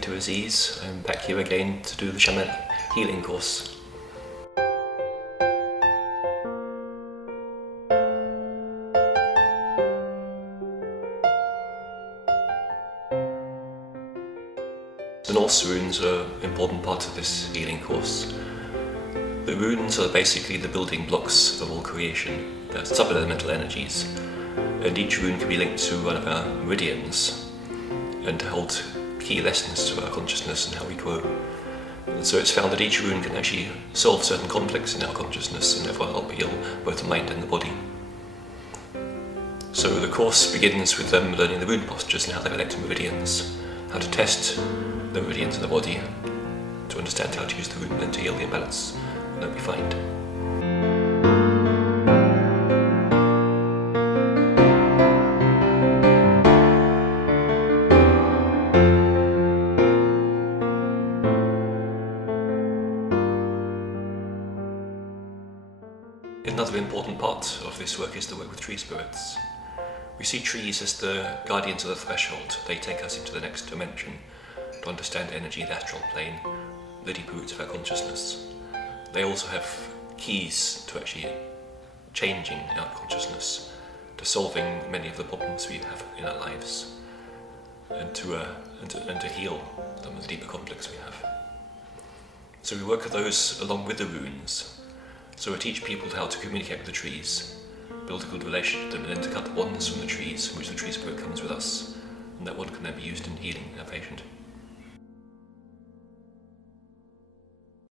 to Aziz. I'm back here again to do the Shamanic healing course. The Norse runes are an important part of this healing course. The runes are basically the building blocks of all creation. They're sub-elemental energies, and each rune can be linked to one of our meridians and hold key lessons to our consciousness and how we grow. And so it's found that each rune can actually solve certain conflicts in our consciousness and therefore help heal both the mind and the body. So the course begins with them learning the rune postures and how they connect to meridians, how to test the meridians in the body, to understand how to use the rune and then to heal the imbalance that we find. Another important part of this work is the work with tree spirits. We see trees as the guardians of the threshold. They take us into the next dimension to understand energy, the astral plane, the deeper roots of our consciousness. They also have keys to actually changing our consciousness, to solving many of the problems we have in our lives, and to heal some of the deeper conflicts we have. So we work with those along with the runes. So we teach people how to communicate with the trees, build a good relationship with them, and then to cut the bonds from the trees, from which the tree spirit comes with us, and that one can then be used in healing a patient.